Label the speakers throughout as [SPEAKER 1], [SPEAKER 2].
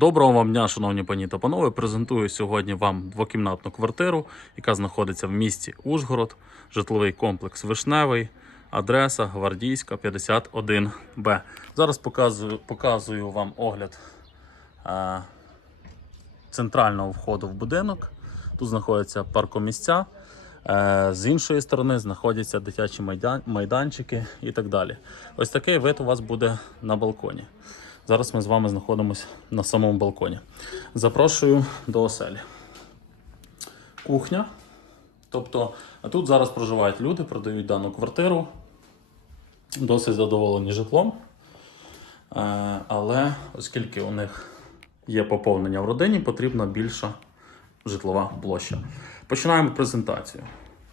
[SPEAKER 1] Доброго вам дня, шановні пані та панове. Презентую сьогодні вам двокімнатну квартиру, яка знаходиться в місті Ужгород, житловий комплекс Вишневий, адреса Гвардійська 51Б. Зараз показую, показую вам огляд е, центрального входу в будинок. Тут знаходяться паркомісця. Е, З іншої сторони знаходяться дитячі майдан- майданчики і так далі. Ось такий вид у вас буде на балконі. Зараз ми з вами знаходимося на самому балконі. Запрошую до оселі. Кухня. Тобто, тут зараз проживають люди, продають дану квартиру. Досить задоволені житлом. Е, Але оскільки у них є поповнення в родині, потрібна більша житлова площа. Починаємо презентацію.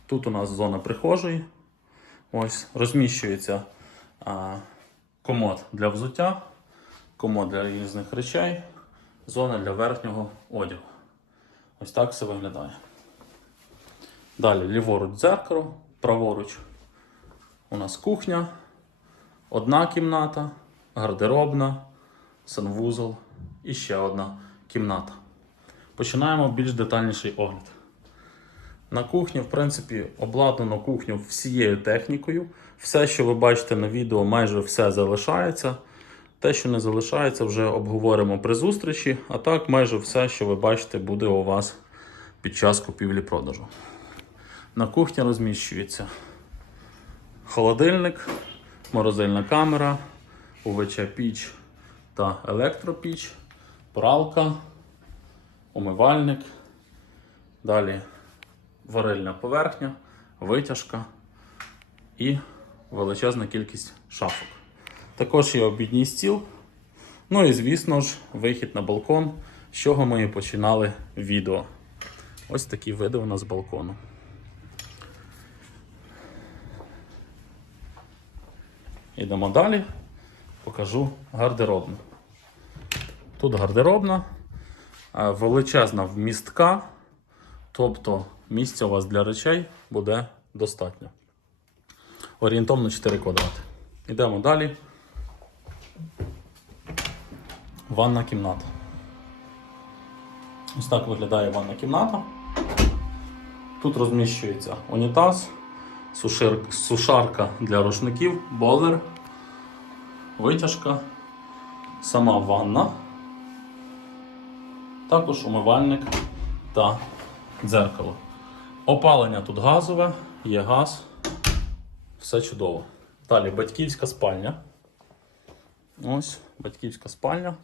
[SPEAKER 1] Тут у нас зона прихожої. Ось розміщується комод для взуття, комод для різних речей, зона для верхнього одягу. Ось так все виглядає. Далі ліворуч дзеркало, праворуч у нас кухня, одна кімната, гардеробна, санвузол і ще одна кімната. Починаємо більш детальніший огляд. На кухні, в принципі, обладнано кухню всією технікою. Все, що ви бачите на відео, майже все залишається. Те, що не залишається, вже обговоримо при зустрічі. А так, майже все, що ви бачите, буде у вас під час купівлі-продажу. На кухні розміщується холодильник, морозильна камера, УВЧ-піч та електропіч, пралка, умивальник. Далі варильна поверхня, витяжка і величезна кількість шафок. Також є обідній стіл. Ну і, звісно ж, вихід на балкон, з чого ми і починали відео. Ось такі види у нас з балкону. Йдемо далі. Покажу гардеробну. Тут гардеробна, е, величезна вмістка, тобто місця у вас для речей буде достатньо. Орієнтовно 4 квадрати. Йдемо далі. Ванна кімната. Ось так виглядає ванна кімната. Тут розміщується унітаз, сушир- сушарка для рушників, болер, витяжка, сама ванна, також умивальник та дзеркало. Опалення тут газове, є газ, все чудово. Далі батьківська спальня. Ось батьківська спальня.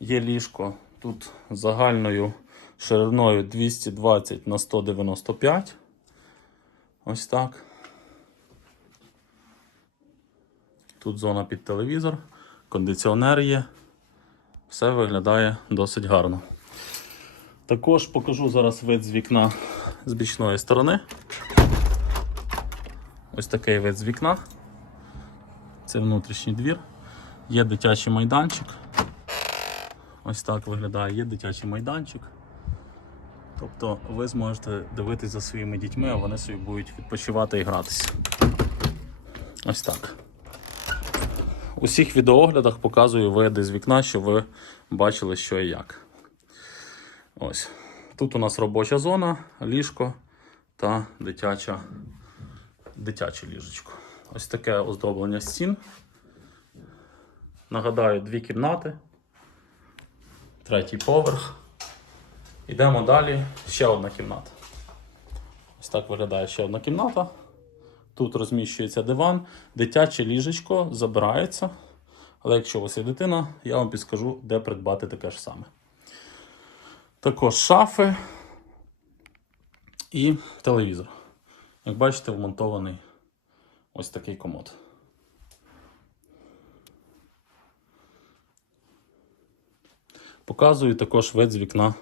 [SPEAKER 1] Є ліжко тут загальною шириною 220 на 195. Ось так. Тут зона під телевізор, кондиціонер є. Все виглядає досить гарно. Також покажу зараз вид з вікна з бічної сторони. Ось такий вид з вікна. Це внутрішній двір. Є дитячий майданчик. Ось так виглядає, є дитячий майданчик. Тобто ви зможете дивитись за своїми дітьми, а вони собі будуть відпочивати і гратися. Ось так. У всіх відеооглядах показую види з вікна, щоб ви бачили, що і як. Ось. Тут у нас робоча зона, ліжко та дитяча, дитяче ліжечко. Ось таке оздоблення стін. Нагадаю, дві кімнати, третій поверх. Йдемо далі. Ще одна кімната. Ось так виглядає ще одна кімната. Тут розміщується диван, дитяче ліжечко забирається. Але якщо у вас є дитина, я вам підскажу, де придбати таке ж саме. Також шафи і телевізор. Як бачите, вмонтований ось такий комод. Показую також вид з вікна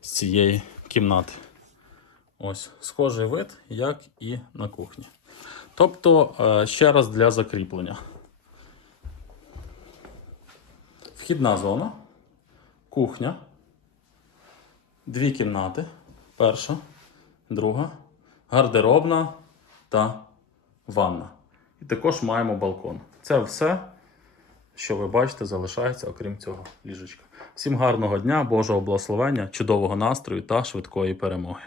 [SPEAKER 1] з цієї кімнати. Ось, схожий вид, як і на кухні. Тобто, е, ще раз для закріплення. Вхідна зона, кухня, дві кімнати. Перша, друга, гардеробна та ванна. І також маємо балкон. Це все, що ви бачите, залишається, окрім цього ліжечка. Всім гарного дня, Божого благословення, чудового настрою та швидкої перемоги.